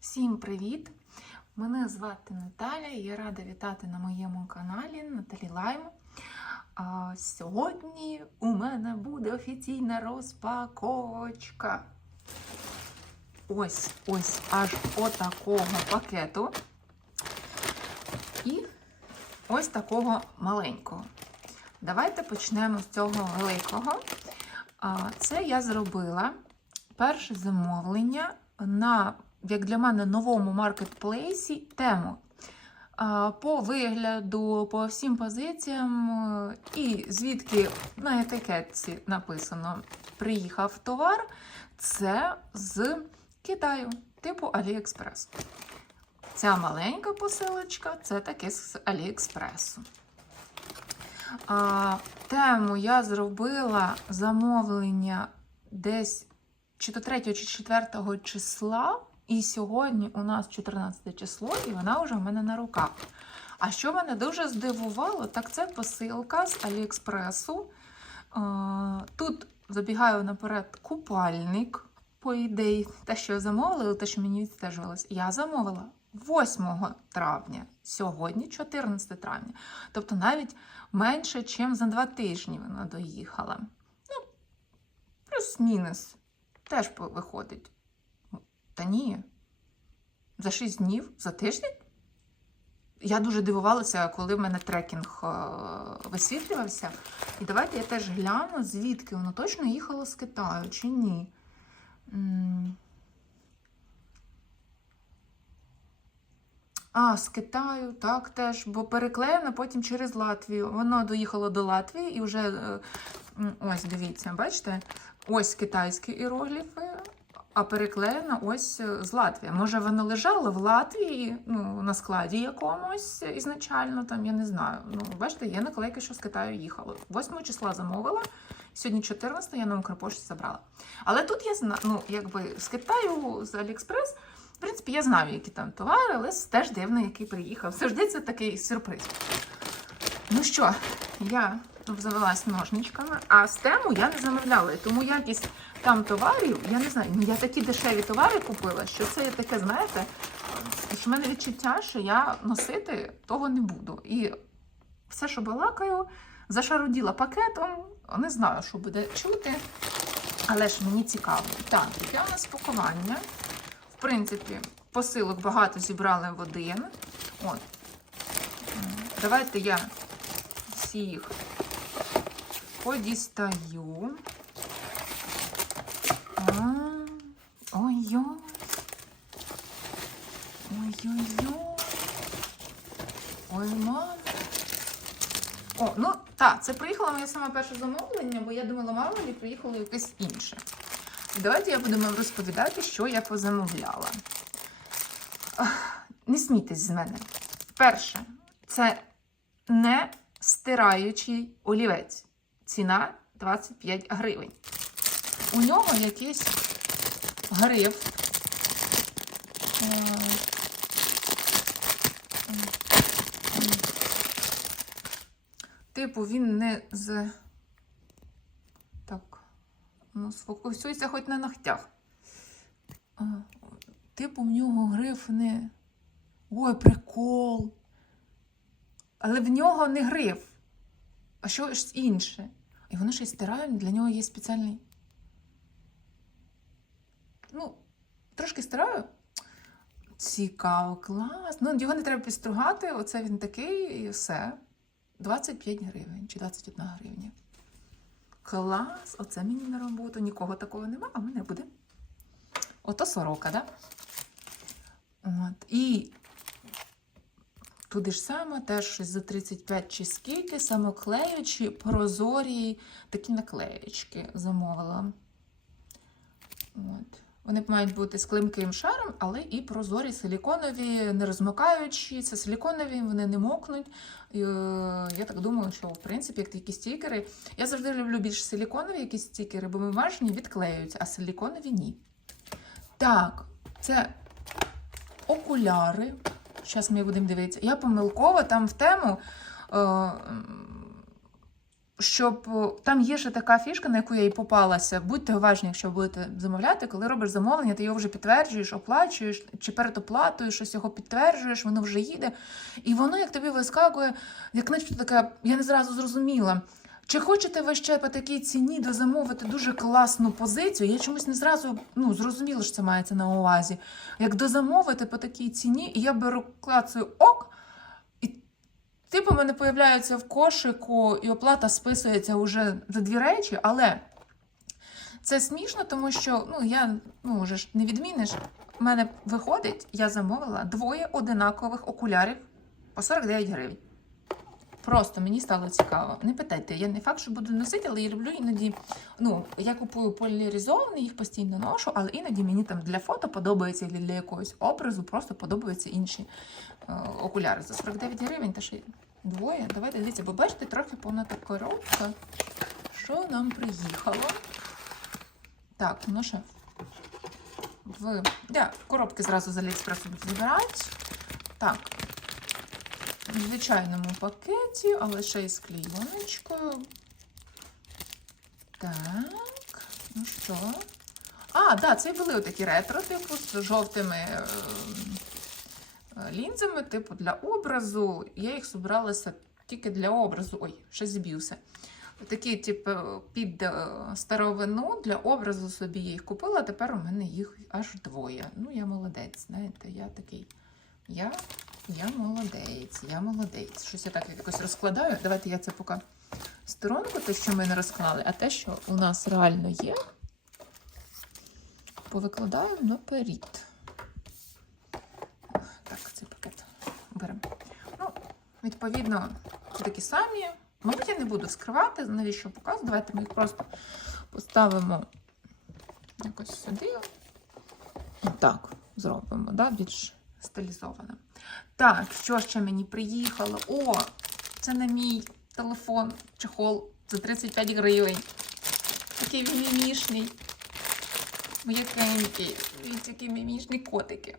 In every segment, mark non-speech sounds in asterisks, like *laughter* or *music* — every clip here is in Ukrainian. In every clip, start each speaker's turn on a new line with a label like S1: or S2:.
S1: Всім привіт! Мене звати Наталя, і я рада вітати на моєму каналі Наталі Лайм. А, сьогодні у мене буде офіційна розпаковочка. Ось ось аж отакого пакету. І ось такого маленького. Давайте почнемо з цього великого. Це я зробила перше замовлення на, як для мене, новому маркетплейсі тему. По вигляду, по всім позиціям, і звідки на етикетці написано приїхав товар, це з Китаю, типу Аліекспрес. Ця маленька посилочка це таки з Аліекспресу. А, Тему я зробила замовлення десь чи то 3 чи 4 числа, і сьогодні у нас 14 число, і вона вже в мене на руках. А що мене дуже здивувало, так це посилка з Аліекспресу. Тут забігаю наперед купальник, по ідеї, те, що я замовила, те, що мені відстежувалось. Я замовила 8 травня, сьогодні 14 травня. Тобто навіть менше, ніж за два тижні вона доїхала. Ну, плюс-мінус. Теж виходить. Та ні. За 6 днів, за тиждень. Я дуже дивувалася, коли в мене трекінг е, висвітлювався. І давайте я теж гляну, звідки воно точно їхало з Китаю чи ні. А, з Китаю, так теж, бо переклеєно потім через Латвію. Воно доїхало до Латвії і вже е, ось дивіться, бачите? Ось китайські іерогліфи, а переклеєно ось е, з Латвії. Може, воно лежало в Латвії, ну, на складі якомусь ізначально, там, я не знаю. Ну, бачите, є наклейки, що з Китаю їхало. 8 числа замовила, сьогодні 14 я на Укрпошті забрала. Але тут я знаю, ну, якби з Китаю, з Аліекспрес, в принципі, я знаю, які там товари, але теж дивно, який приїхав. Завжди це такий сюрприз. Ну що, я завелась ножничками, а з тему я не замовляла. Тому якість там товарів, я не знаю, ну я такі дешеві товари купила, що це є таке, знаєте, що в мене відчуття, що я носити того не буду. І все, що балакаю, зашаруділа пакетом, не знаю, що буде чути, але ж мені цікаво. Так, яке у нас пакування. В принципі, посилок багато зібрали в один. От. Давайте я всі їх подістаю. Ой-ой. Ой-ой-ой. Ой, мама. О, ну так, це приїхало моє саме перше замовлення, бо я думала, мало ли приїхало якесь інше. Давайте я буду вам розповідати, що я позамовляла. Не смійтесь з мене. Перше, це не стираючий олівець. Ціна 25 гривень. У нього якийсь гриф. Е, Типу, він не з. Так. Ну, сфокусуйся хоч на ногтях. Типу, в нього гриф не. Ой, прикол. Але в нього не гриф, а щось інше. І воно ще й стирає, для нього є спеціальний. Ну, трошки стираю. Цікаво, клас. Ну, його не треба підстругати. Оце він такий і все. 25 гривень чи 21 гривня. Клас! Оце мені на роботу. Нікого такого нема, а мене буде. Ото сорока, да? От. І туди ж саме, теж за 35 чи скільки, самоклеючі, прозорі такі наклеєчки замовила. От. Вони мають бути з климким шаром, але і прозорі, силіконові, не розмокаючі. Це силіконові, вони не мокнуть. Е, я так думаю, що в принципі, як такі стікери. Я завжди люблю більш силіконові якісь стікери, бо бумажні відклеюються, а силіконові ні. Так, це окуляри. Зараз ми будемо дивитися. Я помилково там в тему е, щоб там є ще така фішка, на яку я і попалася. Будьте уважні, якщо будете замовляти, коли робиш замовлення, ти його вже підтверджуєш, оплачуєш, чи перед оплатою щось його підтверджуєш, воно вже їде. І воно як тобі вискакує, як начебто така, я не зразу зрозуміла. Чи хочете ви ще по такій ціні дозамовити дуже класну позицію? Я чомусь не зразу ну, зрозуміла, що це мається на увазі. Як дозамовити по такій ціні, і я беру клацаю ок, і типу мене появляється в кошику, і оплата списується вже за дві речі, але це смішно, тому що ну, я ну, вже ж не відміниш. У мене виходить, я замовила двоє одинакових окулярів по 49 гривень. Просто мені стало цікаво. Не питайте, я не факт, що буду носити, але я люблю іноді. Ну, я купую поляризовані, їх постійно ношу, але іноді мені там для фото подобається, або для якогось образу, просто подобаються інші е, окуляри. За 49 гривень, та ще двоє. Давайте дивіться, бо бачите, трохи повна та коробка. Що нам приїхало? Так, ну ще в. Я коробки зразу з Аліекспресу буду забирати. Так, в звичайному пакеті, але ще й з клійоночкою. Так, ну що? А, да, це були отакі ретро, типу, з жовтими е, е, лінзами, типу, для образу. Я їх збиралася тільки для образу. Ой, ще збівся. Такі, типу, під е, старовину для образу собі я їх купила, а тепер у мене їх аж двоє. Ну, я молодець, знаєте, я такий. Я я молодець, я молодець. Щось я так якось розкладаю. Давайте я це поки сторонку, те, що ми не розклали, а те, що у нас реально є, повикладаю наперед. Так, цей пакет беремо. Ну, відповідно, такі самі. Мабуть, я не буду вскривати, навіщо показувати. Давайте ми їх просто поставимо якось сюди. Так, зробимо, да, більш стилізовано. Так, що ще мені приїхало? О, це на мій телефон, чехол за 35 гривень. Такий він мімішний. М'якенький. Дивіться, які мімішні котики.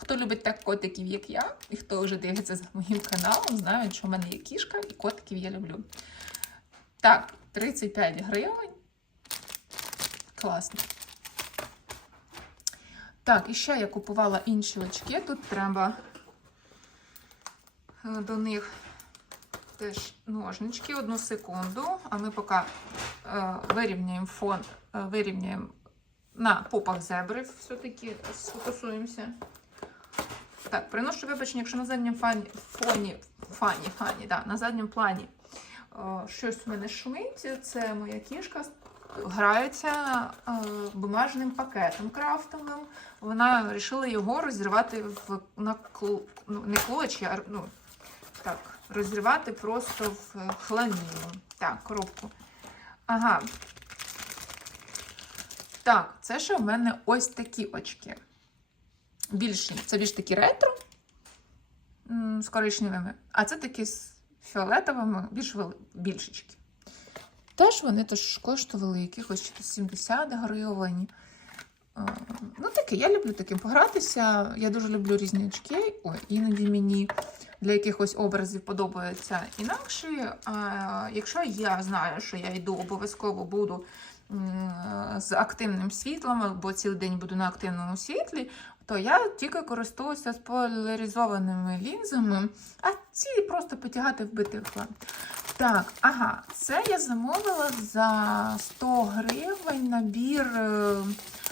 S1: Хто любить так котиків, як я, і хто вже дивиться за моїм каналом, знають, що в мене є кішка і котиків я люблю. Так, 35 гривень. Класно. Так, і ще я купувала інші очки. Тут треба е, до них теж ножнички. Одну секунду. А ми поки е, вирівняємо фон, е, вирівняємо на попах зебри, все-таки сфокусуємося. Так, приношу вибачення, якщо на задньому фані, фоні, фані, фані, да, на задньому плані е, щось в мене шумить. Це моя кішка грається е, бумажним пакетом крафтовим. Вона вирішила його розірвати в на клу, ну, не клочі, а ну, так, розірвати просто в хламіну. Так, коробку. Ага. Так, це ще в мене ось такі очки. Більші. Це більш такі ретро з коричневими, а це такі з фіолетовими, більш більшечки. Теж вони теж коштували якихось чи 70 гривень. Е, Ну, таке, я люблю таким погратися. Я дуже люблю різні очки. Ой, іноді мені для якихось образів подобаються інакші. А якщо я знаю, що я йду, обов'язково буду з активним світлом, або цілий день буду на активному світлі, то я тільки користуюся поляризованими лінзами, а ці просто потягати вбити в хлам. Так, ага, це я замовила за 100 гривень набір е,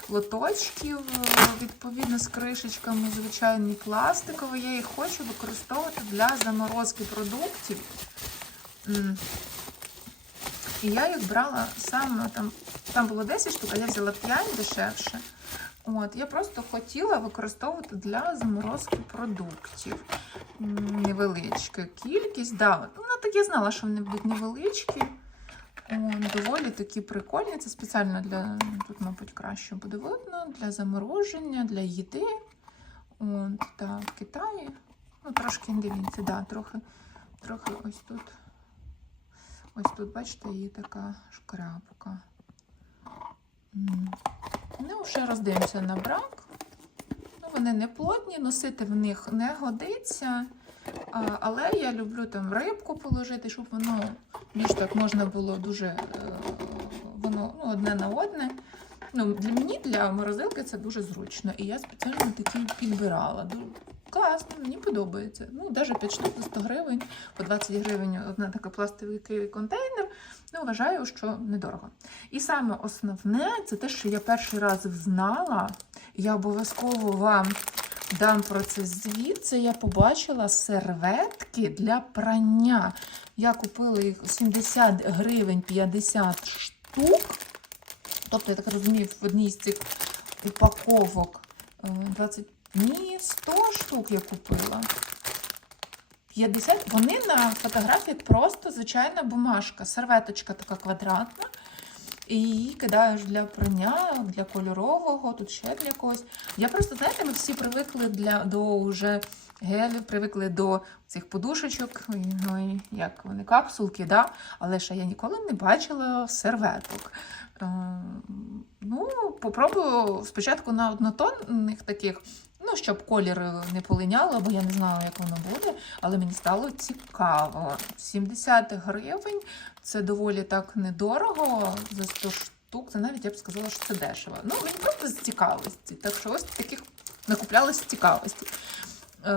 S1: лоточків, е, відповідно з кришечками, звичайні пластикові. Я їх хочу використовувати для заморозки продуктів. І я їх брала саме там, там було 10 штук, а я взяла 5 дешевше. От, я просто хотіла використовувати для заморозки продуктів. Невеличка кількість. Да, так я знала, що вони будуть невеличкі. Доволі такі прикольні. Це спеціально для, тут, мабуть, краще буде видно, для замороження, для їди. От, так, в Китаї. Ну, трошки дивіться, да, трохи, трохи ось тут. Ось тут, бачите, є така шкрапка. Ну, ще роздивимося на брак. Ну, вони не плотні, носити в них не годиться. Але я люблю там рибку положити, щоб воно більш так можна було дуже е, воно ну, одне на одне. Ну, для мені для морозилки це дуже зручно. І я спеціально такі підбирала. Класно, мені подобається. Ну, навіть 5 штук за 100 гривень, по 20 гривень одна така пластиковий контейнер. Ну, вважаю, що недорого. І саме основне це те, що я перший раз знала. Я обов'язково вам дам про це звіт. Це я побачила серветки для прання. Я купила їх 70 гривень 50 штук. Тобто, я так розумію, в одній з цих упаковок е, 20, ні, 100 штук я купила. 50. Вони на фотографії просто звичайна бумажка, серветочка така квадратна. І її кидаєш для прання, для кольорового, тут ще для когось. Я просто, знаєте, ми всі привикли для, до вже гелів, привикли до цих подушечок, ну, як вони, капсулки, да? але ще я ніколи не бачила серветок. Е, ну, попробую спочатку на однотонних таких, ну, щоб колір не полиняло, бо я не знала, як воно буде, але мені стало цікаво. 70 гривень це доволі так недорого за 100 штук. Це навіть я б сказала, що це дешево. Ну, мені просто з цікавості. Так що ось таких накуплялось з цікавості. Е,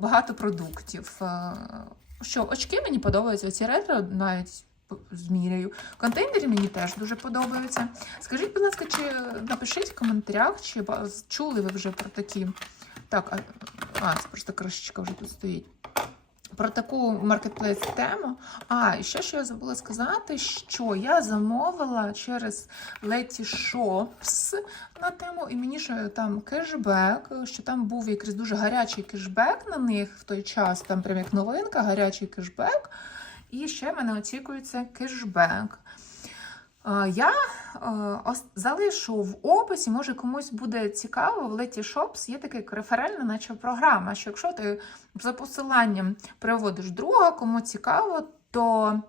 S1: багато продуктів. Е, що, очки мені подобаються, ці ретро навіть зміряю. Контейнери мені теж дуже подобаються. Скажіть, будь ласка, чи напишіть в коментарях, чи чули ви вже про такі. Так, а, а це просто кришечка вже тут стоїть. Про таку маркетплейс тему. А, і ще що я забула сказати, що я замовила через Letty Shops на тему, і мені ще там кешбек, що там був якийсь дуже гарячий кешбек на них в той час, там прям як новинка, гарячий кешбек. І ще мене очікується кешбек. Е, Я е, залишу в описі, може комусь буде цікаво, в Letty Shops є така реферальна, наче програма, що якщо ти за посиланням приводиш друга, кому цікаво, то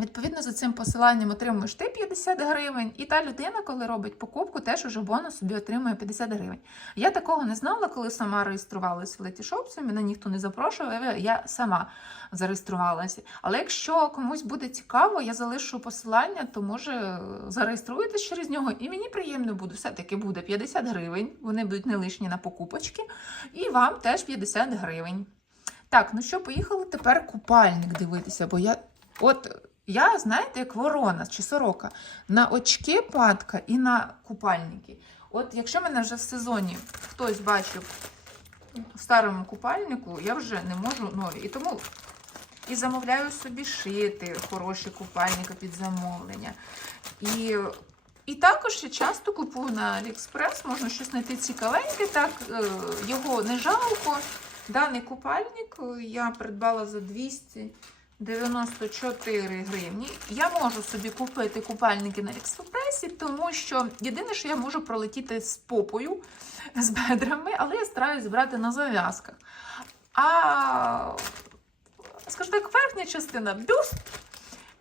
S1: відповідно за цим посиланням отримуєш ти 50 гривень, і та людина, коли робить покупку, теж уже бонус собі отримує 50 гривень. Я такого не знала, коли сама реєструвалася в Letty Shops, мене ніхто не запрошував, я сама зареєструвалася. Але якщо комусь буде цікаво, я залишу посилання, то може зареєструєтесь через нього, і мені приємно буде. Все-таки буде 50 гривень, вони будуть не лишні на покупочки, і вам теж 50 гривень. Так, ну що, поїхали тепер купальник дивитися, бо я. От я, знаєте, як ворона чи сорока, на очки падка і на купальники. От якщо мене вже в сезоні хтось бачив в старому купальнику, я вже не можу нові. І тому і замовляю собі шити хороші купальники під замовлення. І, і також я часто купую на AliExpress, можна щось знайти цікавеньке, так е, його не жалко. Даний купальник я придбала за 294 гривні. Я можу собі купити купальники на експресі, тому що єдине, що я можу пролетіти з попою, з бедрами, але я стараюсь брати на зав'язках. А скажу так, верхня частина бюст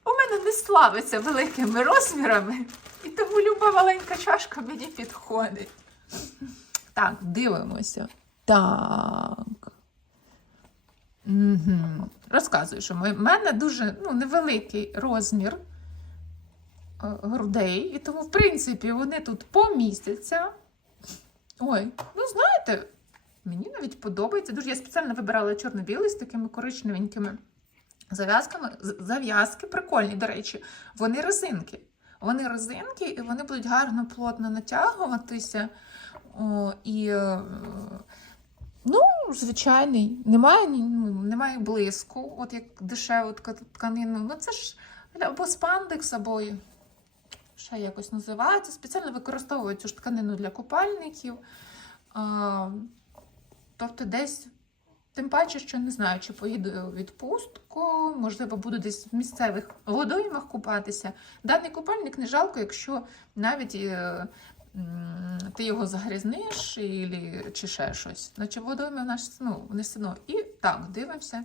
S1: у мене не славиться великими розмірами, і тому люба маленька чашка мені підходить. Так, дивимося. Так. Угу. Розказую, що в мене дуже ну, невеликий розмір е, грудей, і тому, в принципі, вони тут помістяться. Ой, ну знаєте, мені навіть подобається. Дуже я спеціально вибирала чорно-білий з такими коричневенькими зав'язками. Зав'язки прикольні, до речі, вони резинки. Вони резинки, і вони будуть гарно плотно натягуватися. О, і, е, ну, звичайний, немає, ну, немає блиску, от як дешеву тканину. Ну, це ж або спандекс, або ще якось називається. Спеціально використовують цю ж тканину для купальників. А, тобто десь, тим паче, що не знаю, чи поїду у відпустку, можливо, буду десь в місцевих водоймах купатися. Даний купальник не жалко, якщо навіть е, ти його загрізниш і, чи ще щось. Значить, водойми в нас ну, внесено. І так, дивимося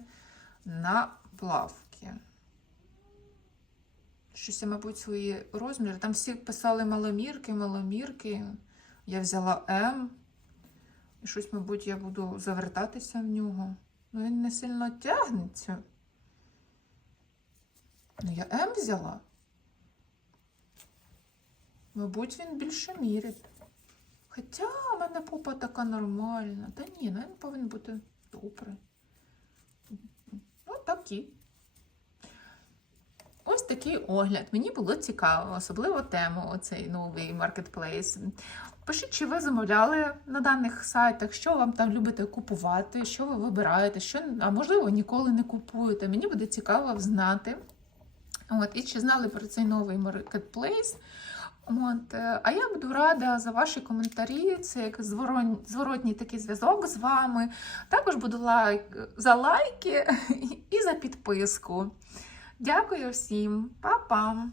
S1: на плавки. Щось я, мабуть, свої розміри. Там всі писали маломірки, маломірки. Я взяла М. І щось, мабуть, я буду завертатися в нього. Ну він не сильно тягнеться. Ну, я М взяла. Мабуть, він більше мірить. Хоча в мене попа така нормальна. Та ні, ну він повинен бути добре. Ну, такі. Ось такий огляд. Мені було цікаво, особливо тему оцей новий маркетплейс. Пишіть, чи ви замовляли на даних сайтах, що вам там любите купувати, що ви вибираєте, що, а можливо, ніколи не купуєте. Мені буде цікаво знати. От, і чи знали про цей новий маркетплейс. От, е, а я буду рада за ваші коментарі. Це як зворон- зворотній такий зв'язок з вами. Також буду лайк за лайки *laughs* і за підписку. Дякую всім, Па-пам!